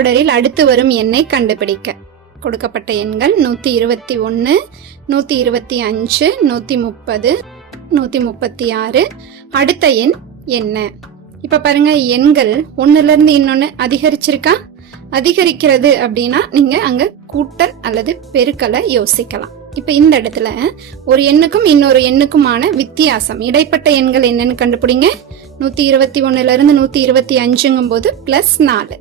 தொடரில் அடுத்து வரும் எண்ணை கண்டுபிடிக்க. கொடுக்கப்பட்ட எண்கள் நூற்றி இருபத்தி ஒன்று நூற்றி இருபத்தி அஞ்சு நூற்றி முப்பது நூற்றி முப்பத்தி ஆறு. அடுத்த எண் என்ன? இப்போ பாருங்க எண்கள் ஒன்றுலேருந்து இன்னொன்று அதிகரிச்சிருக்கா? அதிகரிக்கிறது அப்படின்னா நீங்கள் அங்கே கூட்டல் அல்லது பெருக்கலை யோசிக்கலாம். இப்போ இந்த இடத்துல ஒரு எண்ணுக்கும் இன்னொரு எண்ணுக்குமான வித்தியாசம் இடைப்பட்ட எண்கள் என்னன்னு கண்டுபிடிங்க. நூற்றி இருபத்தி ஒன்றுலேருந்து நூற்றி இருபத்தி அஞ்சுங்கும் போது ப்ளஸ் நாலு.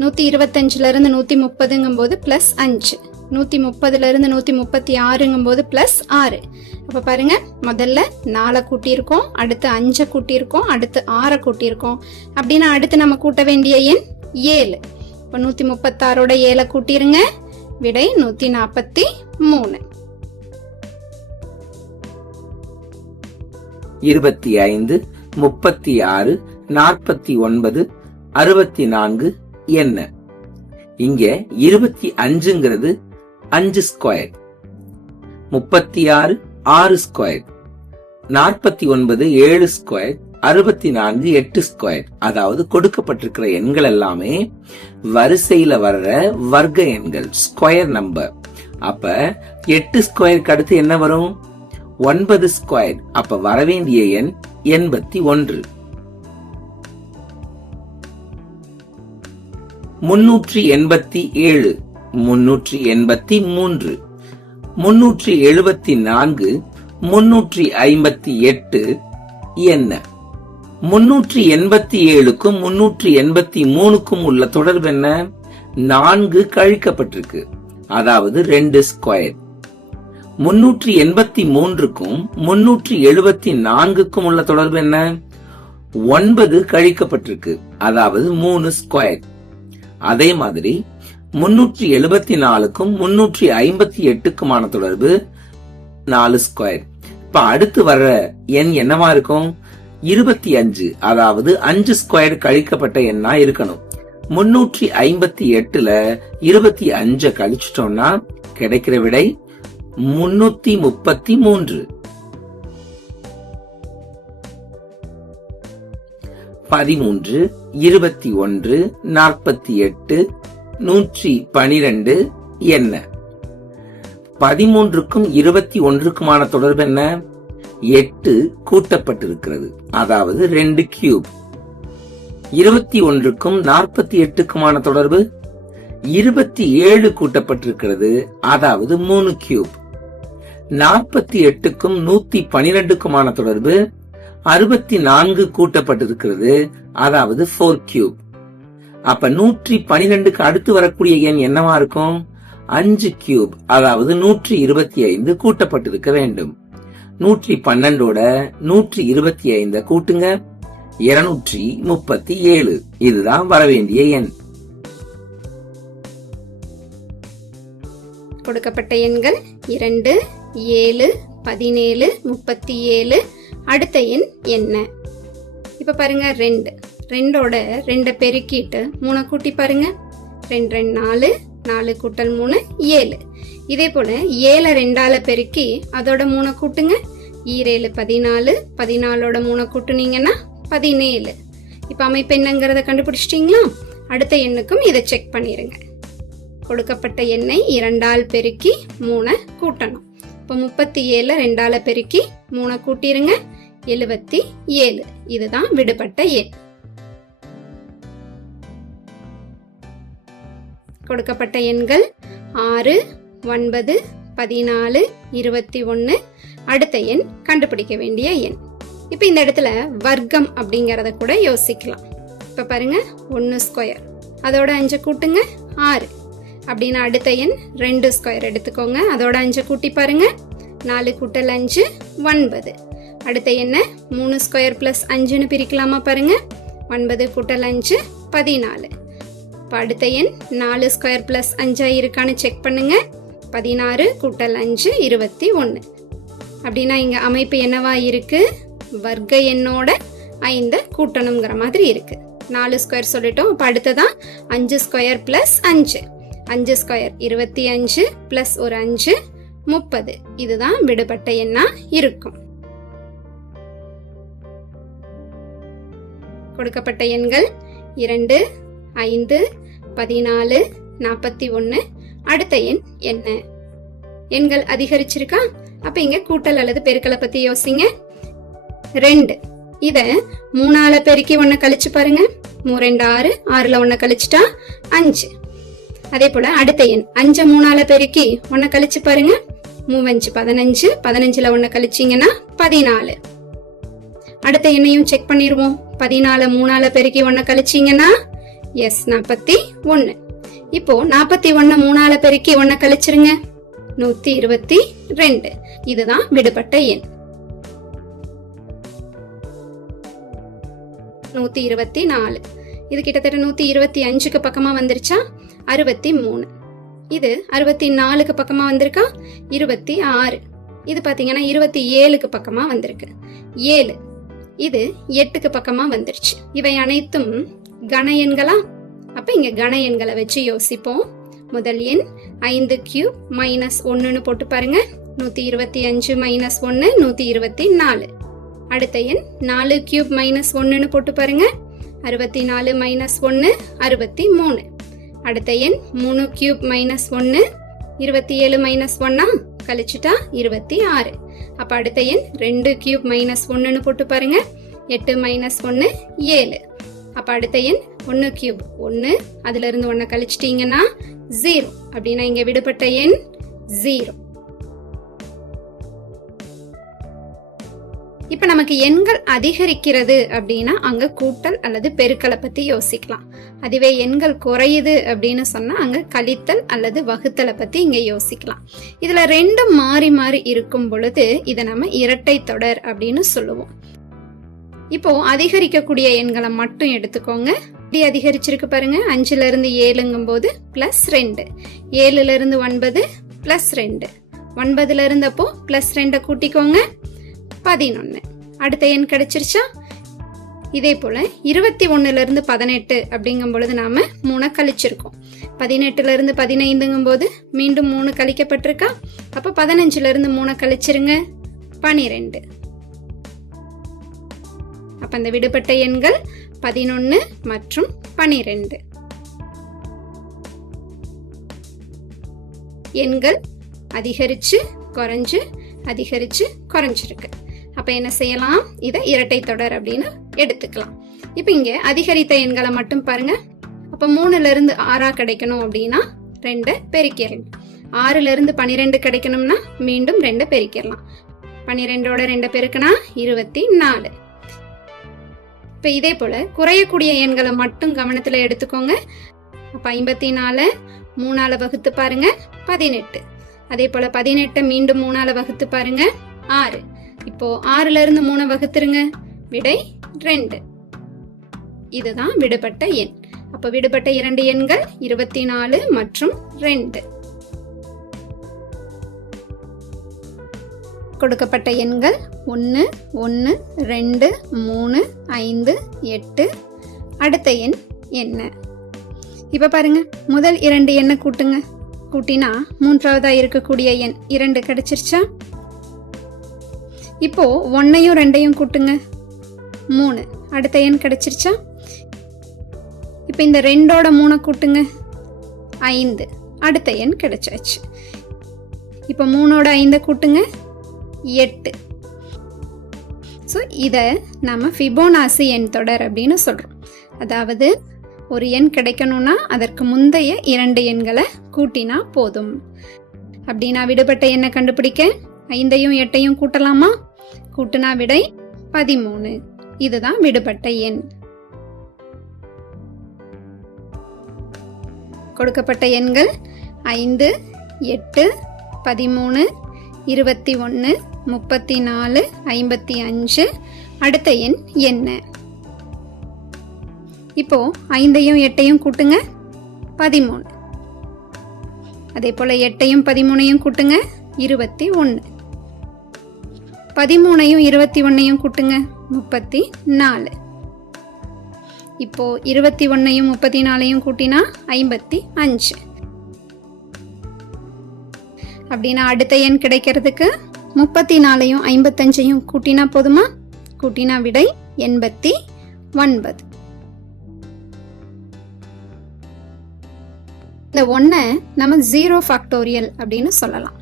நூற்றி இருபத்தஞ்சிலேருந்து நூற்றி முப்பதுங்கும்போது ப்ளஸ் அஞ்சு. நூற்றி முப்பதுலேருந்து நூற்றி முப்பத்தி ஆறுங்கும்போது ப்ளஸ் ஆறு. அப்போ பாருங்கள் முதல்ல நாலை கூட்டியிருக்கோம் அடுத்து அஞ்சை கூட்டியிருக்கோம் அடுத்து ஆறை கூட்டியிருக்கோம். அப்படின்னா அடுத்து நம்ம கூட்ட வேண்டிய எண் ஏழு. இப்போ நூற்றி முப்பத்தாறோட ஏழை கூட்டிருங்க விடை நூற்றி நாற்பத்தி மூணு. இருபத்தி ஐந்து முப்பத்தி ஆறு நாற்பத்தி ஒன்பது அறுபத்தி நான்கு என்ன? இங்க இருபத்தி அஞ்சுங்கிறது அஞ்சு ஸ்கொயர் முப்பத்தி ஆறு ஆறு ஸ்கொயர் நாற்பத்தி ஒன்பது ஏழு ஸ்கொயர் அறுபத்தி நான்கு எட்டு ஸ்கொயர் அதாவது கொடுக்கப்பட்டிருக்கிற எண்கள் எல்லாமே வரிசையில வர்ற வர்க்க எண்கள் ஸ்கொயர் நம்பர் அப்ப எட்டு ஸ்கொயருக்கு அடுத்து என்ன வரும்? ஒன்பது ஸ்கொயர் அப்ப வரவேண்டிய எண் எண்பத்தி ஒன்று. முன்னூற்றி எண்பத்தி ஏழு முன்னூற்றி எண்பத்தி மூன்று முன்னூற்றி எழுபத்தி நான்கு முன்னூற்றி ஐம்பத்தி எட்டு என்ன? முன்னூற்றி எண்பத்தி ஏழுக்கும் முன்னூற்றி எண்பத்தி மூணுக்கும் உள்ள தொடர்பு என்ன? நான்கு கழிக்கப்பட்டிருக்கு. அதாவது ரெண்டு ஸ்கொயர். முன்னூற்றி எண்பத்தி மூன்றுக்கும் முன்னூற்றி எழுபத்தி நான்குக்கும் உள்ள தொடர்பு என்ன? ஒன்பது கழிக்கப்பட்டிருக்கு. அதாவது மூணு ஸ்கொயர். அதே மாதிரி முன்னூற்றி எழுபத்தி நாலுக்கும் முன்னூற்றி ஐம்பத்தி எட்டுக்குமான தொடர்பு நாலு ஸ்கொயர். இப்ப அடுத்து வர்ற எண் என்னவா இருக்கும்? இருபத்தி அஞ்சு அதாவது அஞ்சு ஸ்கொயர் கழிக்கப்பட்ட எண்ணா இருக்கணும். முன்னூற்றி ஐம்பத்தி எட்டுல இருபத்தி அஞ்ச கழிச்சிட்டோம்னா கிடைக்கிற விடை முன்னூத்தி முப்பத்தி மூன்று. பதிமூன்று இருபத்தி ஒன்று நாற்பத்தி எட்டு நூற்றி பனிரெண்டு என்ன? பதிமூன்றுக்கும் இருபத்தி ஒன்றுக்குமான தொடர்பு என்ன? எட்டு கூட்டப்பட்டிருக்கிறது. அதாவது ரெண்டு கியூப் இருபத்தி ஒன்றுக்கும் நாற்பத்தி எட்டுக்குமான தொடர்பு? இருபத்தி ஏழு கூட்டப்பட்டிருக்கிறது. அதாவது மூணு கியூப் நாற்பத்தி எட்டுக்கும் நூத்தி பனிரெண்டுக்குமான தொடர்பு? அறுபத்தி நான்கு கூட்டப்பட்டிருக்கிறது. அதாவது ஃபோர் கியூப் அப்ப நூற்றி பனிரெண்டுக்கு அடுத்து வரக்கூடிய எண் என்னவா இருக்கும்? அஞ்சு கியூப் அதாவது நூற்றி இருபத்தி ஐந்து கூட்டப்பட்டிருக்க வேண்டும். நூற்றி பன்னெண்டோட நூற்றி இருபத்தி ஐந்த கூட்டுங்க. இருநூற்றி முப்பத்தி ஏழு இதுதான் வரவேண்டிய எண். கொடுக்கப்பட்ட எண்கள் இரண்டு ஏழு பதினேழு முப்பத்தி ஏழு அடுத்த எண் என்ன? இப்போ பாருங்க ரெண்டு. ரெண்டோட ரெண்டை பெருக்கிட்டு மூணை கூட்டி பாருங்க. ரெண்டு ரெண்டு நாலு. நாலு கூட்டல் மூணு ஏழு. இதே போல ஏழை ரெண்டால பெருக்கி அதோட மூணை கூட்டுங்க. ஈரேழு பதினாலு. பதினாலோட மூணை கூட்டுனீங்கன்னா பதினேழு. இப்போ அமைப்பு என்னங்கிறத கண்டுபிடிச்சிட்டிங்களா? அடுத்த எண்ணுக்கும் இதை செக் பண்ணிடுங்க கொடுக்கப்பட்ட எண்ணை இரண்டால் பெருக்கி மூணை கூட்டணும். இப்போ முப்பத்தி ஏழு ரெண்டால பெருக்கி மூணை கூட்டிருங்க. எழுபத்தி ஏழு. இதுதான் விடுபட்ட எண். கொடுக்கப்பட்ட எண்கள் ஆறு ஒன்பது பதினாலு இருபத்தி ஒன்று அடுத்த எண் கண்டுபிடிக்க வேண்டிய எண். இப்போ இந்த இடத்துல வர்க்கம் அப்படிங்கிறத கூட யோசிக்கலாம். இப்போ பாருங்க ஒன்று ஸ்கொயர். அதோட அஞ்சு கூட்டுங்க ஆறு. அப்படின்னு அடுத்த எண் ரெண்டு ஸ்கொயர் எடுத்துக்கோங்க. அதோட அஞ்சு கூட்டி பாருங்கள் நாலு கூட்டல் அஞ்சு ஒன்பது. அடுத்த எண்ணை மூணு ஸ்கொயர் ப்ளஸ் அஞ்சுன்னு பிரிக்கலாமா பாருங்கள் ஒன்பது கூட்டல் அஞ்சு பதினாலு. இப்போ அடுத்த எண் நாலு ஸ்கொயர் ப்ளஸ் அஞ்சாக இருக்கான்னு செக் பண்ணுங்கள் பதினாறு கூட்டல் அஞ்சு இருபத்தி ஒன்று அப்படின்னா இங்கே அமைப்பு என்னவா இருக்குது வர்க்க எண்ணோட ஐந்து கூட்டணுங்கிற மாதிரி இருக்குது நாலு ஸ்கொயர் சொல்லிட்டோம். இப்போ அடுத்ததான் அஞ்சு ஸ்கொயர் ப்ளஸ் அஞ்சு. அஞ்சு ஸ்கொயர். இருபத்தி அஞ்சு ப்ளஸ் ஒரு அஞ்சு முப்பது. இதுதான் விடுபட்ட எண்ணா இருக்கும். கொடுக்கப்பட்ட எண்கள் இரண்டு ஐந்து பதினாலு நாற்பத்தி ஒன்று அடுத்த எண் என்ன? எண்கள் அதிகரிச்சிருக்கா? அப்ப இங்க கூட்டல் அல்லது பெருக்களை பத்தி யோசிங்க. ரெண்டு. இத மூணால பெருக்கி ஒன்று கழிச்சு பாருங்க. மூ ரெண்டு ஆறு ஆறுல ஒன்று கழிச்சுட்டா அஞ்சு. அதே போல அடுத்த எண். அஞ்ச மூணால பெருக்கி ஒன்ன கழிச்சு பாருங்க. மூவஞ்சு பதினஞ்சு. பதினஞ்சுல ஒன்ன கழிச்சீங்கன்னா பதினாலு. அடுத்த எண்ணையும் செக் பண்ணிடுவோம் பதினாலு மூணால பெருக்கி ஒன்ன கழிச்சீங்கன்னா எஸ் நாற்பத்தி ஒன்று இப்போ நாற்பத்தி ஒன்னு மூணால பெருக்கி ஒன்ன கழிச்சிருங்க. நூத்தி இருபத்தி ரெண்டு. இதுதான் விடுபட்ட எண். நூத்தி இருபத்தி நாலு. இது கிட்டத்தட்ட நூத்தி இருபத்தி அஞ்சுக்கு பக்கமா வந்துருச்சா? அறுபத்தி மூணு. இது அறுபத்தி நாலுக்கு பக்கமா வந்திருக்கா? இருபத்தி ஆறு. இது பாத்தீங்கன்னா இருபத்தி ஏழுக்கு பக்கமா வந்திருக்கு. ஏழு. இது எட்டுக்கு பக்கமா வந்துருச்சு. இவை அனைத்தும் கன எண்களா? அப்ப இங்க கன எண்களை வச்சு யோசிப்போம். முதல் எண் ஐந்து கியூப் மைனஸ் ஒன்றுன்னு போட்டு பாருங்க. நூத்தி இருபத்தி அஞ்சு மைனஸ் ஒன்னு நூத்தி இருபத்தி நாலு. அடுத்த எண் நாலு கியூப் மைனஸ் ஒன்றுன்னு போட்டு பாருங்க. அறுபத்தி நாலு மைனஸ் ஒன்னு அறுபத்தி மூணு. அடுத்த எண் மூணு கியூப் மைனஸ் ஒன்று இருபத்தி ஏழு மைனஸ் ஒன்னா கழிச்சுட்டா இருபத்தி ஆறு. அப்போ அடுத்த எண் ரெண்டு கியூப் மைனஸ் ஒன்றுன்னு போட்டு பாருங்க. எட்டு மைனஸ் ஒன்று ஏழு. அப்போ அடுத்த எண் ஒன்று கியூப் ஒன்று அதுலேருந்து ஒன்றை கழிச்சிட்டிங்கன்னா கழிச்சிட்டீங்கன்னா ஜீரோ அப்படின்னா இங்கே விடுபட்ட எண் ஜீரோ இப்ப நமக்கு எண்கள் அதிகரிக்கிறது அப்படின்னா அங்க கூட்டல் அல்லது பெருக்கலை பத்தி யோசிக்கலாம். அதுவே எண்கள் குறையுது அப்படின்னு சொன்னா அங்க கழித்தல் அல்லது வகுத்தலை பத்தி இங்க யோசிக்கலாம். இதுல ரெண்டும் மாறி மாறி இருக்கும் பொழுது இதை நம்ம இரட்டை தொடர் அப்படின்னு சொல்லுவோம். இப்போ அதிகரிக்கக்கூடிய எண்களை மட்டும் எடுத்துக்கோங்க. இப்படி அதிகரிச்சிருக்கு பாருங்க. அஞ்சுல இருந்து ஏழுங்கும் போது பிளஸ் ரெண்டு. ஏழுல இருந்து ஒன்பது பிளஸ் ரெண்டு. ஒன்பதுல இருந்தப்போ பிளஸ் ரெண்டை கூட்டிக்கோங்க. பதினொன்று அடுத்த எண் கிடைச்சிருச்சா? இதே போல் இருபத்தி ஒன்றுலேருந்து பதினெட்டு அப்படிங்கும் பொழுது நாம் மூணை கழிச்சிருக்கோம். பதினெட்டுலேருந்து பதினைந்துங்கும் போது மீண்டும் மூணு கழிக்கப்பட்டிருக்கா? அப்போ பதினஞ்சுலேருந்து மூணை கழிச்சிருங்க. பனிரெண்டு. அப்போ அந்த விடுபட்ட எண்கள் பதினொன்று மற்றும் பனிரெண்டு. எண்கள் அதிகரித்து குறைஞ்சு அதிகரித்து குறைஞ்சிருக்கு. அப்போ என்ன செய்யலாம்? இதை இரட்டை தொடர் அப்படின்னு எடுத்துக்கலாம். இப்போ இங்கே அதிகரித்த எண்களை மட்டும் பாருங்க. அப்போ மூணுலேருந்து ஆறாக கிடைக்கணும் அப்படின்னா ரெண்டை பெருக்கிடலாம் ஆறுலேருந்து பன்னிரெண்டு கிடைக்கணும்னா மீண்டும் ரெண்டை பெருக்கிடலாம் பன்னிரெண்டோட ரெண்டை பெருக்கினா இருபத்தி நாலு இப்போ இதே போல் குறையக்கூடிய எண்களை மட்டும் கவனத்தில் எடுத்துக்கோங்க. அப்போ ஐம்பத்தி நாலு மூணால வகுத்து பாருங்க பதினெட்டு. அதே போல் பதினெட்டை மீண்டும் மூணால வகுத்து பாருங்க ஆறு. இப்போ ஆறுல இருந்து மூணை வகுத்துருங்க. விடை ரெண்டு. இதுதான் விடுபட்ட எண். அப்ப விடுபட்ட இரண்டு எண்கள் இருபத்தி நாலு மற்றும் ரெண்டு. கொடுக்கப்பட்ட எண்கள் ஒன்று ஒன்று ரெண்டு மூணு ஐந்து எட்டு. அடுத்த எண் என்ன? இப்போ பாருங்க முதல் இரண்டு எண்ணை கூட்டுங்க. கூட்டினா மூன்றாவதாக இருக்கக்கூடிய எண் இரண்டு கிடைச்சிருச்சா? இப்போ ஒன்னையும் ரெண்டையும் கூட்டுங்க. மூணு. அடுத்த எண் கிடைச்சிருச்சா? இப்போ இந்த ரெண்டோட மூணை கூட்டுங்க. ஐந்து. அடுத்த எண் கிடைச்சாச்சு. இப்போ மூணோட ஐந்தை கூட்டுங்க. எட்டு. ஸோ இதை நம்ம ஃபிபோனாசி எண் தொடர் அப்படின்னு சொல்கிறோம் அதாவது ஒரு எண் கிடைக்கணும்னா அதற்கு முந்தைய இரண்டு எண்களை கூட்டினா போதும். அப்படின்னா விடுபட்ட எண்ணை கண்டுபிடிக்க ஐந்தையும் எட்டையும் கூட்டலாமா? கூட்டுனா விடை பதிமூணு. இதுதான் விடுபட்ட எண். கொடுக்கப்பட்ட எண்கள் ஐந்து எட்டு பதிமூணு இருபத்தி ஒன்று முப்பத்தி நாலு ஐம்பத்தி அஞ்சு. அடுத்த எண் என்ன? இப்போ ஐந்தையும் எட்டையும் கூட்டுங்க. பதிமூணு. அதே போல எட்டையும் பதிமூணையும் கூட்டுங்க. இருபத்தி ஒன்று பதிமூணையும் இருபத்தி ஒன்னையும் கூட்டுங்க. முப்பத்தி நாலு. இப்போ இருபத்தி ஒன்னையும் முப்பத்தி நாலையும் கூட்டினா ஐம்பத்தி அஞ்சு. அப்படின்னா அடுத்த எண் கிடைக்கிறதுக்கு முப்பத்தி நாலையும் ஐம்பத்தஞ்சையும் கூட்டினா போதுமா? கூட்டினா விடை எண்பத்தி ஒன்பது. இந்த ஒன்றை நம்ம ஜீரோ ஃபேக்டோரியல் அப்படின்னு சொல்லலாம்.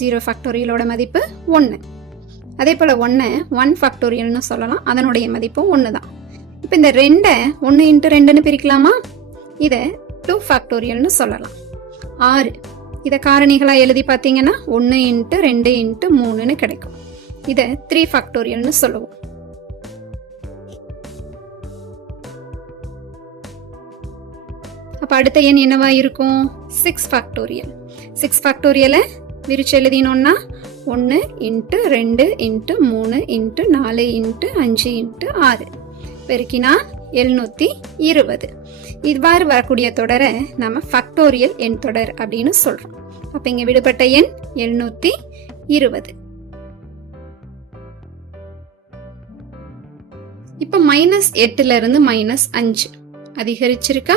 ஜீரோ ஃபேக்டோரியலோட மதிப்பு ஒன்று அதே போல் ஒன்று ஒன் ஃபேக்டோரியல்னு சொல்லலாம். அதனுடைய மதிப்பும் ஒன்று தான் இப்போ இந்த ரெண்டை ஒன்று இன்ட்டு ரெண்டுன்னு பிரிக்கலாமா? இதை டூ ஃபேக்டோரியல்னு சொல்லலாம். ஆறு. இதை காரணிகளாக எழுதி பார்த்தீங்கன்னா ஒன்று இன்ட்டு ரெண்டு இன்ட்டு மூணுன்னு கிடைக்கும். இதை த்ரீ ஃபேக்டோரியல்னு சொல்லுவோம். அப்போ அடுத்த எண் என்னவா இருக்கும்? சிக்ஸ் ஃபேக்டோரியல் சிக்ஸ் ஃபேக்டோரியலை விரிச்சு எழுதினோன்னா ஒன்று இன்ட்டு ரெண்டு இன்ட்டு மூணு இன்ட்டு நாலு இன்ட்டு அஞ்சு இன்ட்டு ஆறு. பெருக்கினா எழுநூற்றி இருபது. இவ்வாறு வரக்கூடிய தொடரை நம்ம ஃபேக்டோரியல் எண் தொடர் அப்படின்னு சொல்கிறோம் அப்போ இங்கே விடுபட்ட எண் எழுநூற்றி இருபது. இப்போ மைனஸ் எட்டுல இருந்து மைனஸ் அஞ்சு. அதிகரிச்சிருக்கா?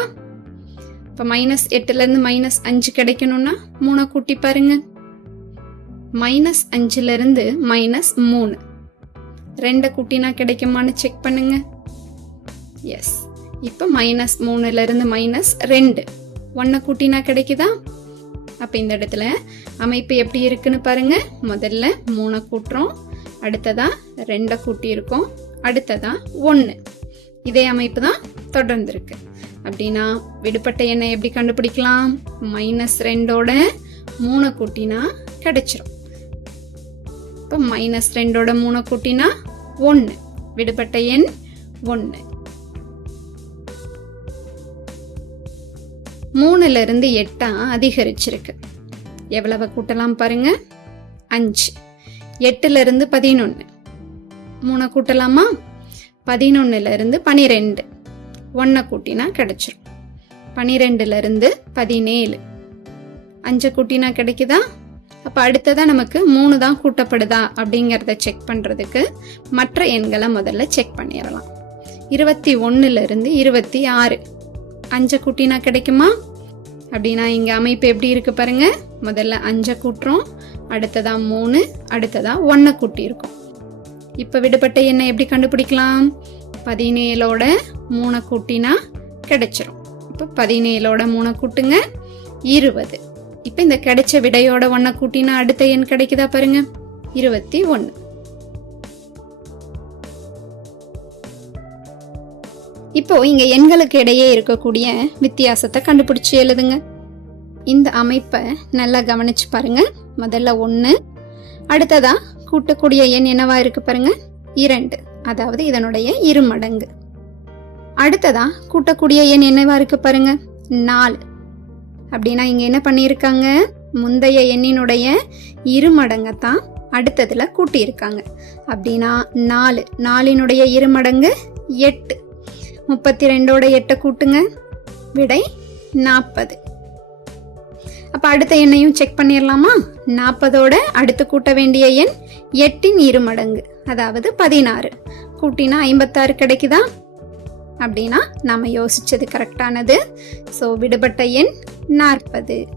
இப்போ மைனஸ் எட்டுல இருந்து மைனஸ் அஞ்சு கிடைக்கணும்னா மூணை கூட்டி பாருங்க. மைனஸ் அஞ்சுலேருந்து மைனஸ் மூணு. ரெண்டை கூட்டினா கிடைக்குமான்னு செக் பண்ணுங்க. எஸ் இப்போ மைனஸ் மூணுலேருந்து மைனஸ் ரெண்டு. ஒன்றை கூட்டினா கிடைக்குதா? அப்போ இந்த இடத்துல அமைப்பு எப்படி இருக்குன்னு பாருங்க. முதல்ல மூணை கூட்டுறோம். அடுத்ததா ரெண்டை கூட்டியிருக்கோம் அடுத்ததா ஒன்று இதே அமைப்பு தான் தொடர்ந்துருக்கு. அப்படின்னா விடுபட்ட எண்ணெய் எப்படி கண்டுபிடிக்கலாம்? மைனஸ் ரெண்டோட மூணை கூட்டினா கிடைச்சிரும். இப்போ மைனஸ் ரெண்டோட மூணை கூட்டினா ஒன்று விடுபட்ட எண் ஒன்று மூணுல இருந்து எட்டா அதிகரிச்சிருக்கு. எவ்வளவு கூட்டலாம் பாருங்க? அஞ்சு. எட்டுல இருந்து பதினொன்று மூணை கூட்டலாமா? பதினொன்னுல இருந்து பனிரெண்டு. ஒன்றை கூட்டினா கிடைச்சிரும். பனிரெண்டுல இருந்து பதினேழு. அஞ்சை கூட்டினா கிடைக்குதா? அப்போ அடுத்ததாக நமக்கு மூணு தான் கூட்டப்படுதா அப்படிங்கிறத செக் பண்ணுறதுக்கு மற்ற எண்களை முதல்ல செக் பண்ணிடலாம். இருபத்தி ஒன்றுலேருந்து இருபத்தி ஆறு. அஞ்சை கூட்டினா கிடைக்குமா? அப்படின்னா இங்கே அமைப்பு எப்படி இருக்குது பாருங்க. முதல்ல அஞ்சை கூட்டுறோம். அடுத்ததாக மூணு அடுத்ததாக ஒன்றை கூட்டியிருக்கோம். இப்போ விடுபட்ட எண்ணை எப்படி கண்டுபிடிக்கலாம்? பதினேழோட மூணை கூட்டினா கிடைச்சிரும். இப்போ பதினேழோட மூணை கூட்டுங்க. இருபது. இப்போ இந்த கிடைச்ச விடையோட ஒன்றை கூட்டினா அடுத்த எண் கிடைக்குதா பாருங்க. இருபத்தி ஒன்று இப்போ இங்க எண்களுக்கு இடையே இருக்கக்கூடிய வித்தியாசத்தை கண்டுபிடிச்சு எழுதுங்க. இந்த அமைப்பை நல்லா கவனிச்சு பாருங்க. முதல்ல ஒன்று அடுத்ததா கூட்டக்கூடிய எண் என்னவா இருக்கு பாருங்க. இரண்டு அதாவது இதனுடைய இரு மடங்கு. அடுத்ததா கூட்டக்கூடிய எண் என்னவா இருக்கு பாருங்க. நாலு அப்படின்னா இங்கே என்ன பண்ணியிருக்காங்க? முந்தைய எண்ணினுடைய இரு மடங்கைத்தான் அடுத்ததில் கூட்டியிருக்காங்க. அப்படின்னா நாலு. நாலினுடைய இரு மடங்கு எட்டு. முப்பத்தி ரெண்டோட எட்டை கூட்டுங்க. விடை நாற்பது. அப்போ அடுத்த எண்ணையும் செக் பண்ணிடலாமா நாற்பதோட அடுத்து கூட்ட வேண்டிய எண் எட்டின் இரு மடங்கு. அதாவது பதினாறு. கூட்டினா ஐம்பத்தாறு கிடைக்குதா? அப்படின்னா நம்ம யோசிச்சது கரெக்டானது ஸோ விடுபட்ட எண் நாற்பது.